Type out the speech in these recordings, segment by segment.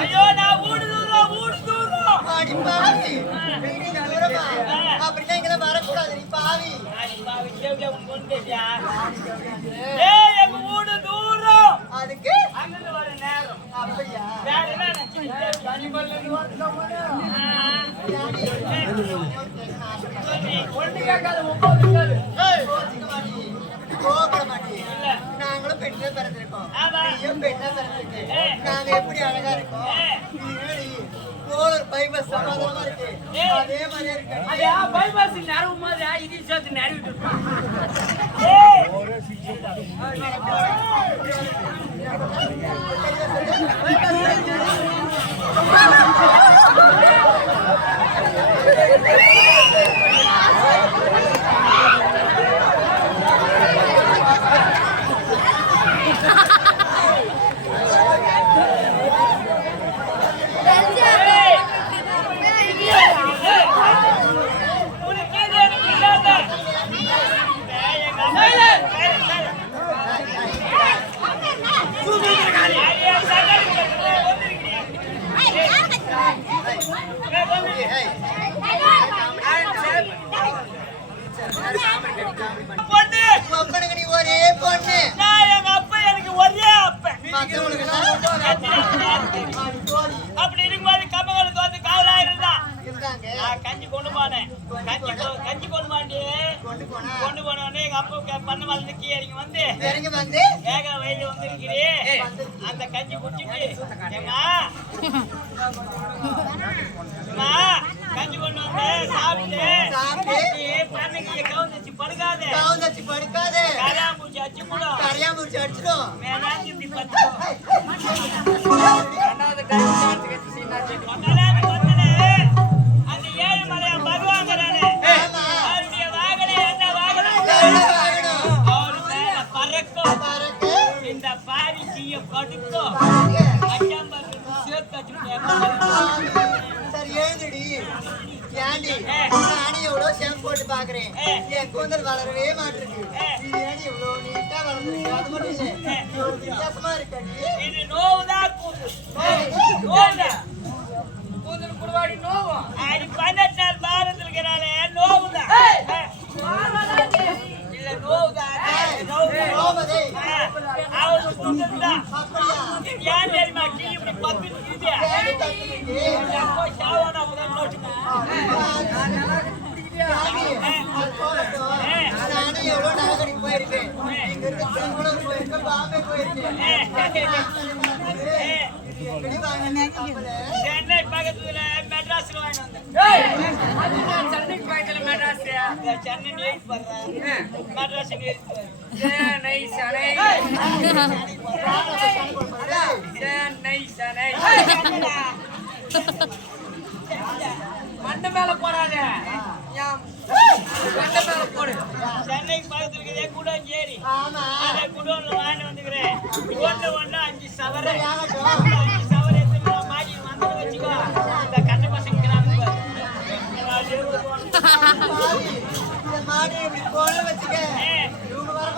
ஐயோ நான் ஊடு தூரம் அப்படின்னா இங்க வரக்கூடாது நீ பாவி எங்க ஊடு தூரம் அதுக்கு அங்கிருந்து வர நேரம் அப்படியா வேற நாங்களும் பெண்ணா பிறந்திருக்கோம் பெண்ணா பிறந்திருக்கேன் நாங்க எப்படி அழகா இருக்கோம் பைபாஸ் சமாதானமா இருக்கு அதே மாதிரி இருக்கு பைபாஸ் நரவு மாதிரி இது சேர்த்து நரவிட்டு ஒரே பொண்ணு எங்க அப்பா எனக்கு ஒரே அப்ப அப்படி இருக்கும்போது கம்பங்களுக்கு வந்து காவலா இருந்தா கஞ்சி கொண்டு போனேன் கஞ்சி கொண்டு மாண்டி கொண்டு போனோடனே எங்க அப்பா பண்ண மாதிரி கீழே வந்து வேக வயது வந்துருக்கிறே அந்த கஞ்சி குடிச்சிட்டு ஏமா கஞ்சி கொண்டு வந்து சாப்பிட்டு பண்ணைக்கு கவுந்தச்சு படுக்காது கரையாம்பூச்சி அடிச்சிடும் மேலாஞ்சி இப்படி அந்த ஏழு மலையம் வருவாங்க அவருடைய வாகனம் என்ன வாகனம் அவரு மேல பறக்கும் இந்த பாவி கீழ படுக்கும் சேர்த்து சரி எழுதுடி ஏண்டி நானே எவ்வளவு ஷாம்பு போட்டு பாக்குறேன் என் கூந்தல் வளரவே மாட்டிருக்கு ஏண்டி இவ்வளவு நீட்டா வளர்ந்துருக்கு அது மட்டும் இல்ல வித்தியாசமா இருக்காடி இது நோவுதான் கூந்தல் குடுவாடி நோவும் அது 18 நாள் பாரத்தில் இருக்கிறானே நோவுதான் இல்ல நோவுதான் அவரு கூந்தல்தான் ஏன் தெரியுமா கீ இப்படி பத்து சாவானா முதல் நோட்டு நானும் எவ்வளவு நகரடிக்கு போயிருக்கேன் இங்க இருக்க திருமணம் போயிருக்கேன் பாம்பே போயிருக்கேன் சென்னை பக்கத்துல மெட்ராஸ்ல வாங்கி வந்தேன் சென்னை பக்கத்துல மெட்ராஸ் சென்னை நெய்ஸ் பண்றேன் மெட்ராஸ் நெய்ஸ் சென்னை மண்ட மேல போடாத மண்ட மேல போடு சென்னை பக்கத்துல இருக்கிறதே கூடாஞ்சேரி அந்த குடோன்ல வாங்கி வந்துக்கிறேன் ஒண்ணு 5 சவர 5 சவர எடுத்து மாடி வந்து வச்சுக்கோ இந்த கண்ண பசங்க மாடி இப்படி போன வச்சுக்க இவங்க வர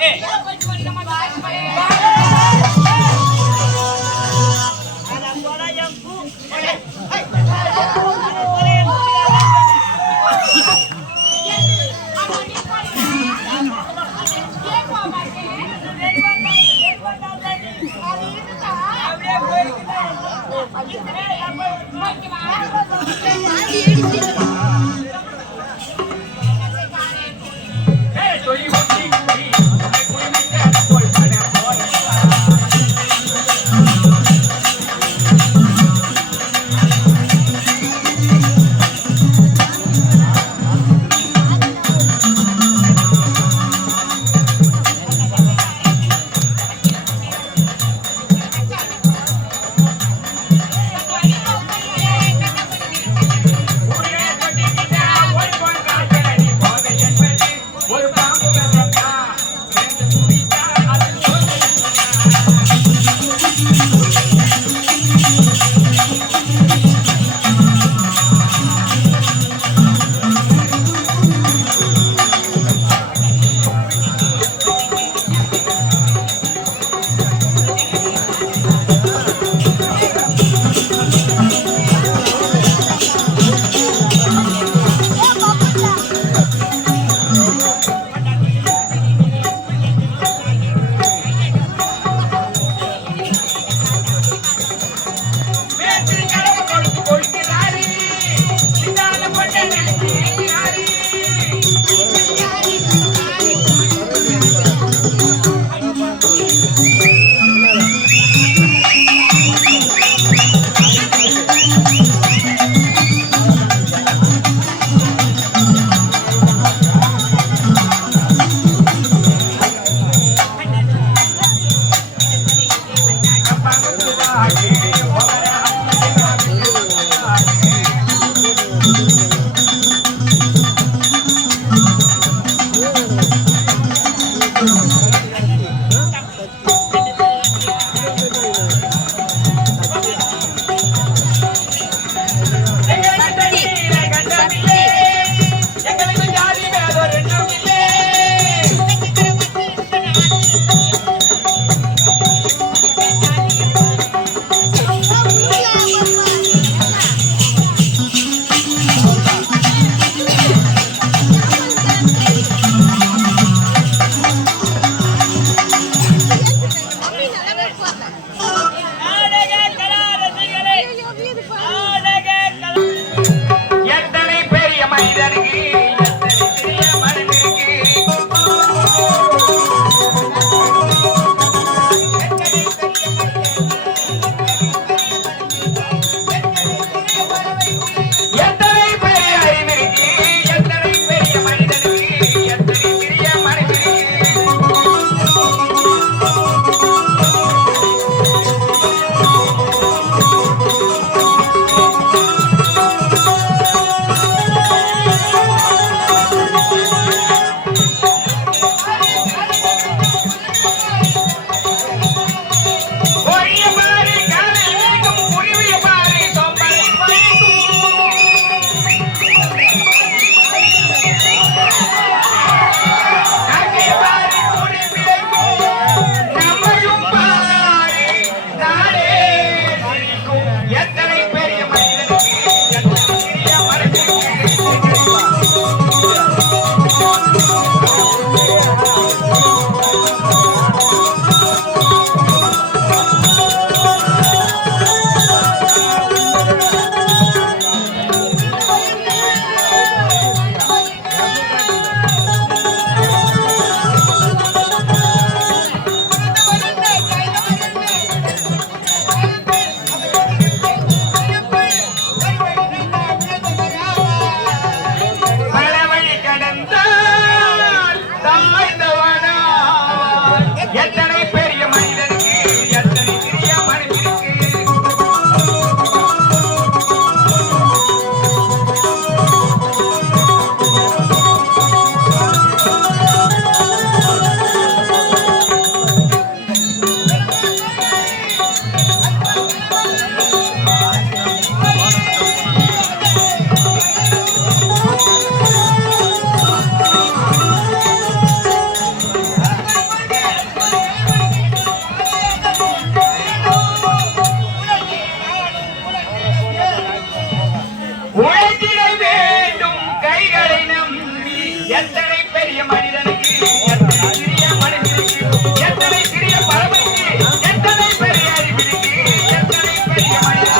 Thank you. உழைத்திட வேண்டும் கைகளை நம்பி எத்தனை பெரிய மனிதனுக்கு எத்தனை சிறிய மனிதனுக்கு எத்தனை சிறிய பறவைக்கு எத்தனை பெரிய அறிவிற்கு எத்தனை பெரிய மனிதனுக்கு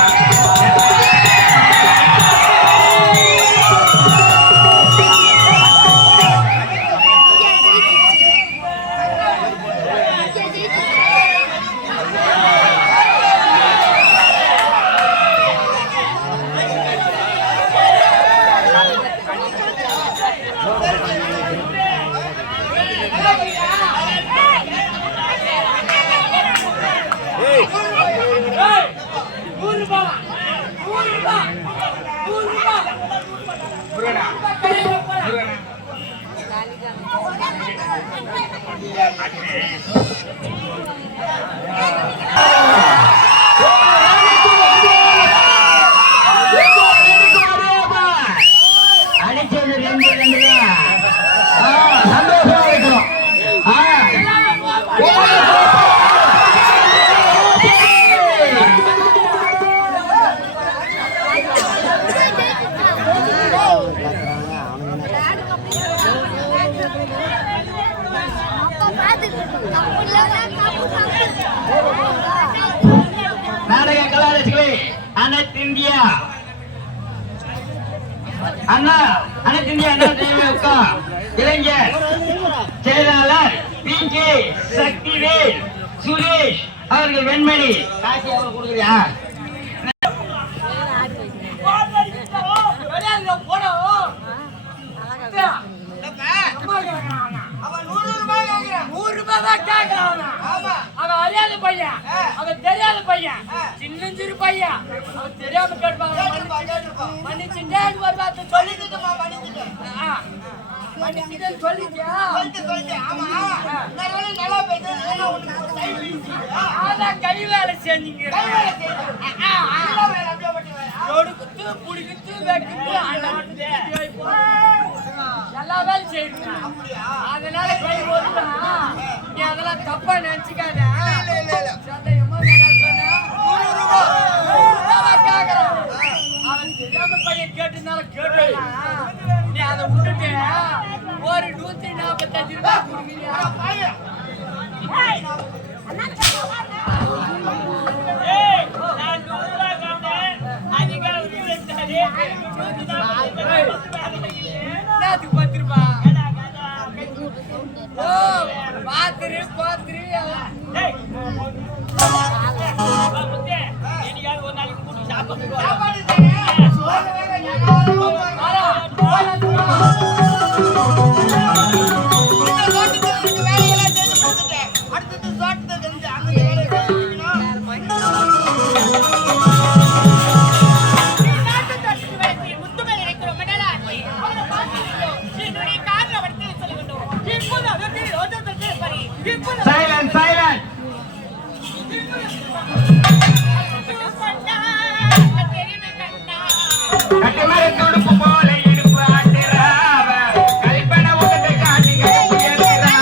அடிச்சது 2 சந்தோஷமா இருக்கும். நாடக கலாரசிகளே அனைத்து இந்தியா அண்ணா அனைத்து இந்தியா அண்ணா திமுக இளைஞர் செயலாளர் பி.கே. சக்திவேல் சுரேஷ் அவர்கள் வெண்மணி காசி அவர்கள் கொடுக்குறியா அவன் 100 ரூபாய் கேக்குறான். 100 ரூபாய் தான் கேக்குறான். ஆமா. அவன் அறியாத பையன், அவன் தெரியாத பையன், சின்னஞ்சிறு பையன், அவன் தெரியாம கேட்பான். கேட்டுப்போம். மன்னிச்சுட்டேன்னு ஒரு வார்த்தை சொல்லிட்டுமா பண்ணிக்கிட்டேன். மன்னிச்சுட்டேன்னு சொல்லிட்டியா? சொல்லிட்டேன். ஆமா. நான் வேலை நல்லா பேசுறேன். ஏன்னா உனக்கு ஒரு கை வீசுது. அதான் கை வேலை செஞ்சீங்க. கை வேலை செய்யணும். எல்லா வேலை அப்படியே பண்ணி வேலை. கொடுக்குத்து, புடிக்குத்து, வைக்குத்து, அண்ணாந்து, எல்லா வேலையும் செய்யணும். அப்படியா? அதனால கை ஓடுனா நீ அதெல்லாம் தப்பா நினைச்சுக்காத. இல்ல. சந்தேகமா வேணா சொன்னா 100 ரூபாய் கேக்குறான். அவன் தெரியாம பையன் கேட்டதுனால கேட்டானா நீ அதை விட்டுட்டு ஒரு 145 ரூபாய் கொடுக்குறியா? ஏய் நான் 100 ரூபாய் கேட்டேன் அதிகார விவசாயி என்னத்துக்கு 10 ரூபாய்? ஓ பாத்துரு ஏய் முத்தே என்னைக்காவது ஒரு நாளைக்கு கூட்டி சாப்பிடுறோம் சாப்பாடு செய்யணும். சோறு வேற ஞாபகம் வாடா, வாடா சும்மா. இந்த தோட்டத்துக்கு வேலையெல்லாம் செஞ்சு கொடுத்துட்டேன். அடுத்தது தோட்டத்துக்கு வந்து அந்த வேலையை செய்யணும். முத்துமலை இருக்கிற மடலாட்டி அவரை பார்த்து என்னுடைய காரண வடத்தில் சொல்ல வேண்டும் இப்போது அதற்கு யோசனை பரி இப்போது சைலண்ட் சைலண்ட் கட்டுமர துடுப்பு போல இடுப்பு ஆட்டுறாவ கல்பன உலகத்தை காட்டுங்க உயர்த்துறா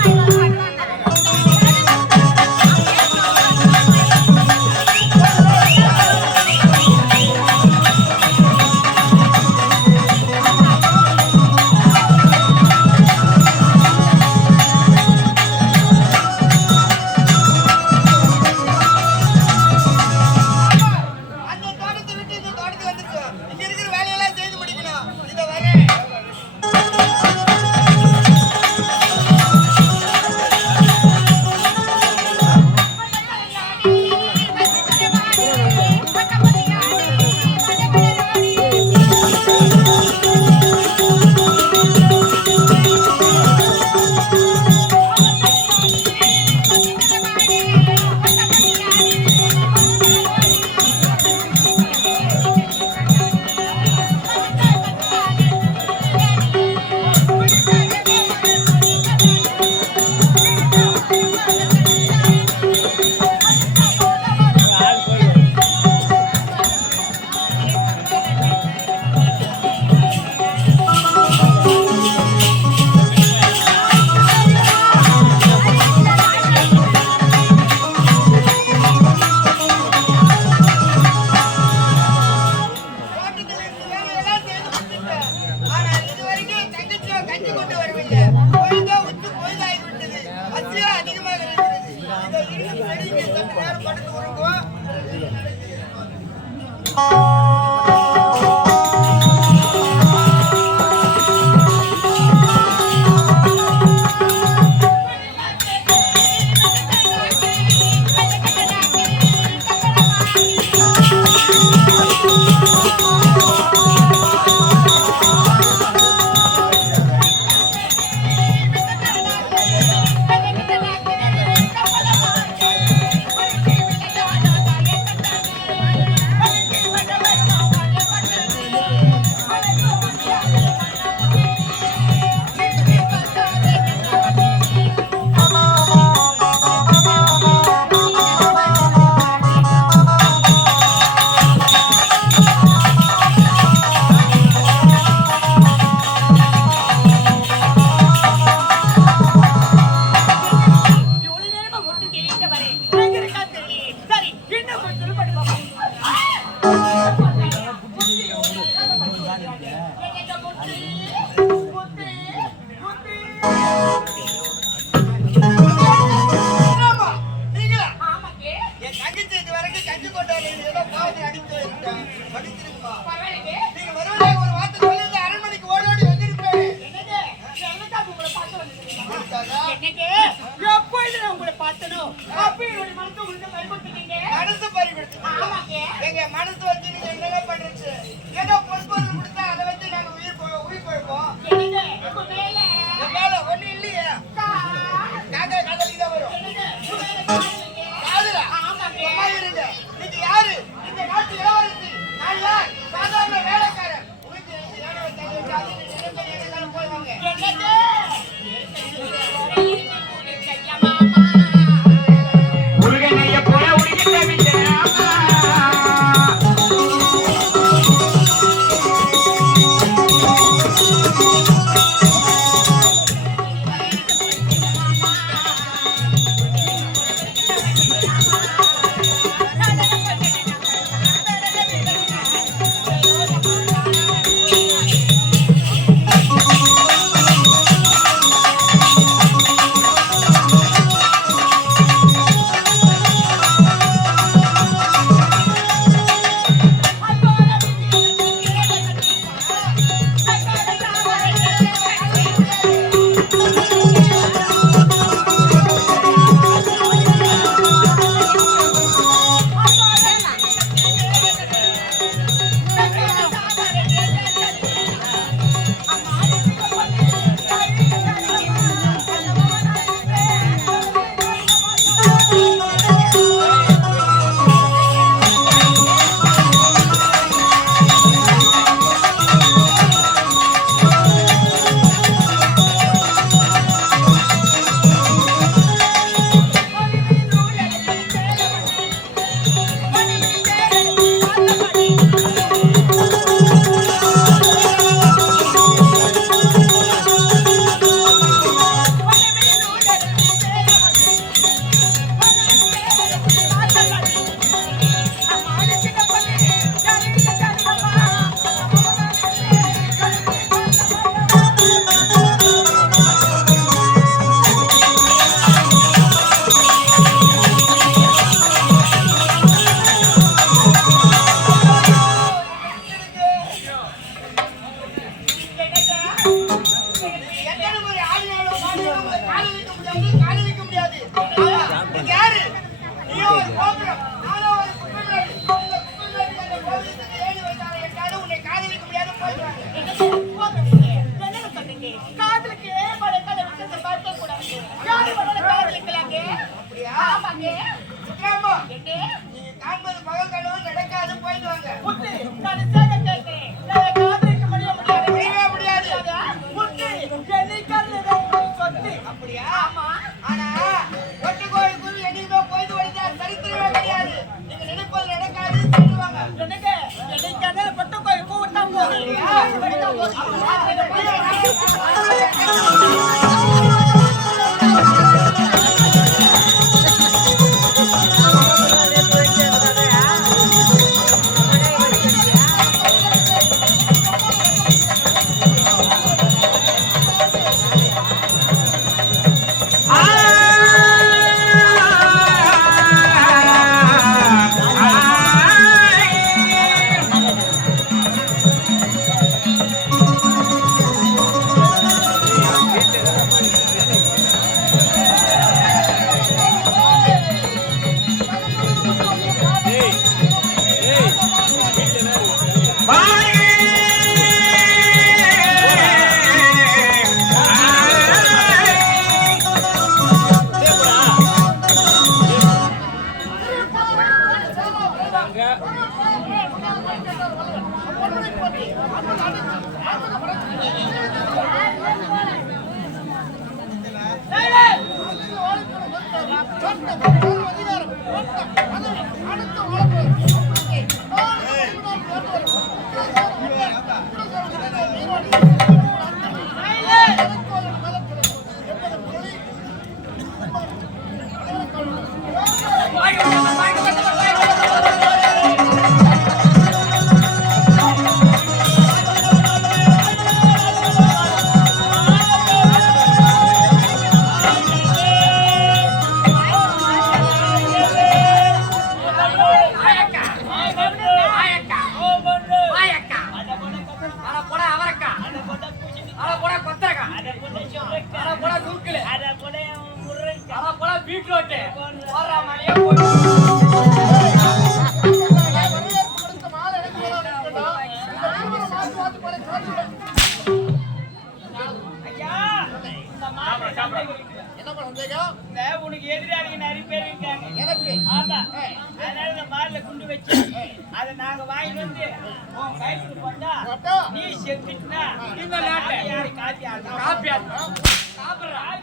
Thank you. கட்டி கொண்டு வரவில்லை. பொழுதோ உச்சி பொழுதாகி விட்டது. அத்தியா அதிகமாக இருக்கிறது. இதோ இருக்கும் செடிக்கு சற்று நேரம் படுத்து உறங்குவோம். அப்படியா? ஆனா ஒட்டுக்கோழி குருவி என்னைக்குமே போயிட்டு வடிச்சா சரித்திரமே கிடையாது. பீட்ரூட் போடுற மாதிரியே போட்டு ஐயா இந்த மாலை என்ன பண்ண சந்தேகம்? இந்த உனக்கு எதிராளிங்க நிறைய பேர் இருக்காங்க. எனக்கு ஆமா. அதனால இந்த மாலை குண்டு வச்சு அதை நாங்க வாங்கிட்டு வந்து உன் கைக்கு போட்டா நீ செத்துட்டுனா இந்த நாட்டை யாரு காப்பி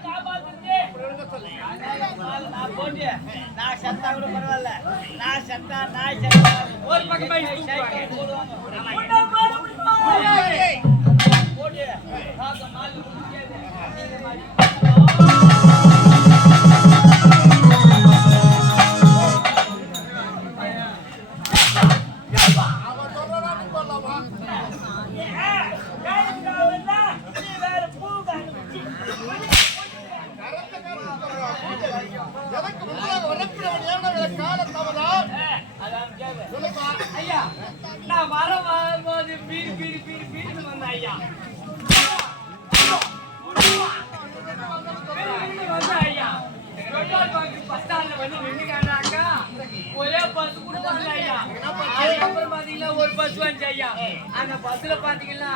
காப்பாத்துட்டு நான் போட்டு நான் செத்தா கூட பரவாயில்ல. நான் செத்தா நாய் செத்தா ஒரு பக்கமா போடுவாங்க. போட்டு அந்த மாலை குடிக்காது. நீங்க மாதிரி அவன் சொல்றான் நீ போடலாமா? எனக்கு முன்னாக வரப்பிரவன் ஏன்னா கால தவறான் சொல்லுப்பா. ஐயா நான் வரும்போது பீடி பீடி பீடி பீடின்னு வந்தேன் ஐயா வந்தேன் ஐயா பெட்ரோல் பங்க் பஸ் ஸ்டாண்ட்ல வந்து நின்னுக்காண்டாக்கா ஒரே பஸ் கூட வரல ஐயா அதுக்கப்புறம் பாத்தீங்கன்னா ஒரு பஸ் வந்துச்சு ஐயா அந்த பஸ்ல பாத்தீங்கன்னா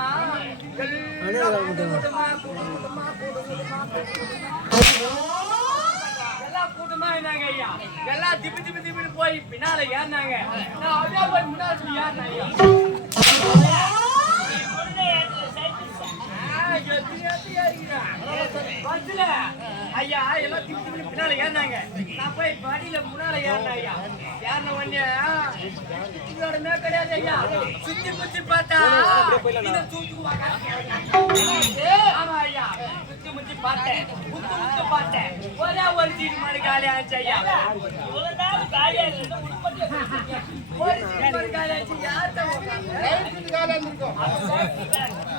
எல்லாம் கூட்டமா இருந்தாங்க ஐயா எல்லாம் திப்பி திப்பி திப்பின்னு போய் பின்னால ஏறினாங்க நான் அப்படியே போய் முன்னாடி போய் ஏறினேன் ஐயா பஸ்ல ஐயா எல்லாம் திப்பி திப்பி பின்னால ஏறினாங்க நான் போய் படியில முன்னால ஏறினேன் ஐயா ஏறின உடனே இதோடமே கிடையாது ஐயா சுத்தி முத்தி பார்த்தா இதை தூக்குவாங்க ஆமா ஐயா சுத்தி முத்தி பார்த்தேன் முத்து முத்து பார்த்தேன் ஒரே ஒரு சீட் மாதிரி காலி ஆச்சு ஐயா ஒரு சீட் மாதிரி காலி ஆச்சு யார்கிட்ட ரைட் சீட்டு காலியா இருந்திருக்கும்.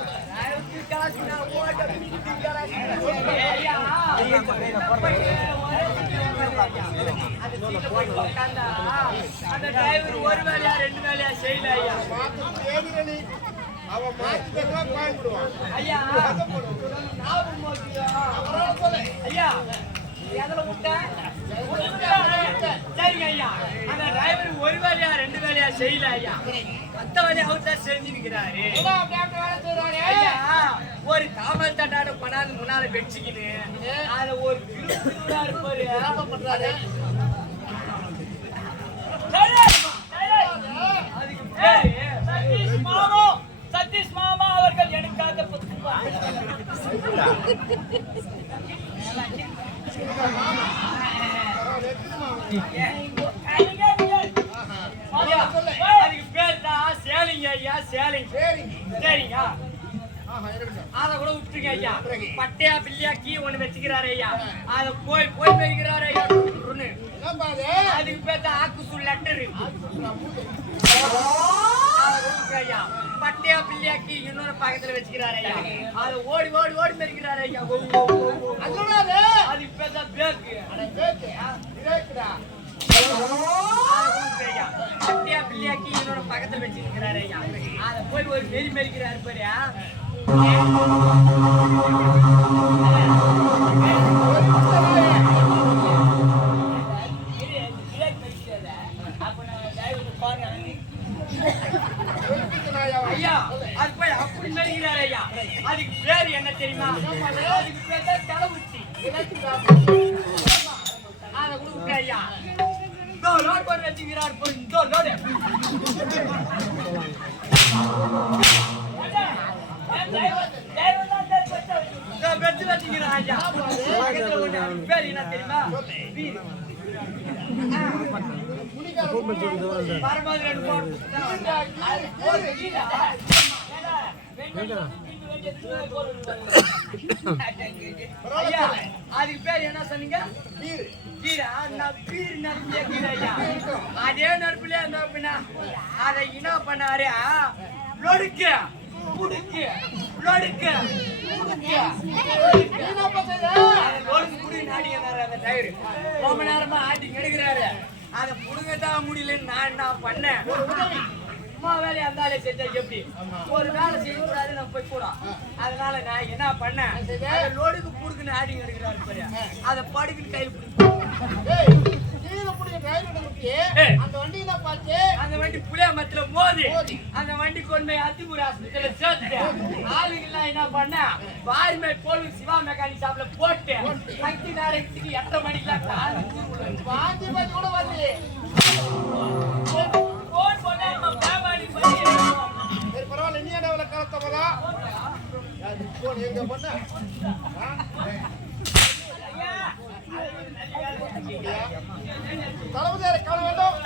அந்த டிரைவர் ஒரு வேலையா ரெண்டு வேலையா செய்யல ஐயா மாத்து தேடின நீ. அவன் மாத்தி பேசுவா பயன்படுவான். ஐயா ஐயா எதுல விட்டேன் சரிங்க ஐயா அந்த டிரைவர் ஒரு வேலையா ரெண்டு வேலையா செய்யல ஐயா மத்த வேலையை அவர் தான் செஞ்சுக்கிறாரு ஐயா ஒரு காமல் தட்டாட பண்ணாது முன்னால வச்சுக்கின்னு அதுல ஒரு திருவிழா இருப்பாரு பண்றாரு அதுக்கு பேரு சதீஷ் மாமா அவர்கள் எனக்காக புத்துவார். அதுக்கு பேர் தான் சேலிங்க ஐயா சேலிங் சரிங்க அத கூட விட்டுருங்க ஐயா பட்டையா பிள்ளையா கீ ஒண்ணு வச்சுக்கிறாரு ஐயா அத போய் போய் வைக்கிறாரு ஐயா என்னப்பா அது? அதுக்கு பேர் தான் ஆக்குசு லெட்டரு ஐயா பட்டையா பிள்ளையாக்கி இன்னொரு பக்கத்துல வச்சுக்கிறாரு ஐயா அத ஓடி ஓடி ஓடி மறிக்கிறாரு ஐயா அதுல அது? அதுக்கு பேர் தான் பேக்கு அட பேக்கு. பிரேக்குடா. ஐயா பட்டையா பிள்ளையாக்கி இன்னொரு பக்கத்துல வச்சுக்கிறாரு ஐயா அத போய் ஒரு மெரி மெரிக்கிறாரு பாரு ஐயா அது போய் அப்படி மெரிக்கிறாரு ஐயா அதுக்கு பேர் என்ன தெரியுமா அதுக்கு பேர் தான் தலைவுச்சி அதை கூட விட்டு ஐயா இதோ லோட் பண்ணி வச்சுக்கிறார் போய் இதோ லோடு பெற்று வச்சுக்கிறான் ஐயா பக்கத்துல ஒண்ணு அதுக்கு பேர் என்ன தெரியுமா வீடு வரும்போது ரெண்டு போட்டு ஐயா அதுக்கு பேர் என்ன சொன்னீங்க கீரை நான் பீர் நடுப்புலயே கீரை ஐயா அதே நடுப்புலயே இருந்தா அதை என்ன பண்ணாரு லொடுக்க புடுக்கு லொடுக்க ரொம்ப நேரமா ஆட்டி கெடுக்கிறாரு அதை புடுங்கத்தான் முடியலன்னு நான் என்ன பண்ணேன் அம்மா வேலையை இருந்தாலே செஞ்சா எப்படி ஒரு வேலை செய்யக்கூடாது நம்ம போய் கூட அதனால நான் என்ன பண்ணேன் லோடுக்கு புடுக்க பொசுக்குன்னு ஆடிங் எடுக்கிறாரு பாரு அதை படுக்குன்னு கையில் பிடிக்கும். ஏய், கீழே புடிங்க, driver கிட்ட குத்தி. அந்த வண்டி என்ன பாத்து? அந்த வண்டி புளியா மரத்துல மோதி அந்த வண்டி கொண்டு போய் அத்திமுறை ஆஸ்பத்திரியில சேர்த்து ஆளுங்கெல்லாம் என்ன பண்ண வாரிமை போலீஸ் சிவா மெக்கானிக் ஷாப்ல போட்டு சக்தி நேரத்துக்கு 8:30 மணிக்கெல்லாம் காலை பாஞ்சி பாஞ்சி கூட வரலையே. போன் போட்டா நம்ம பேமாடி போய் சரி, பரவாயில்ல, நீ என்ன இவ்வளவு கலத்தவரா? யாரு, போன் எங்க பண்ண? தளபதியாரை காண வேண்டும்.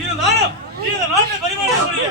இதுதானும் இந்த நாட்டை பரிமாறக்கூடிய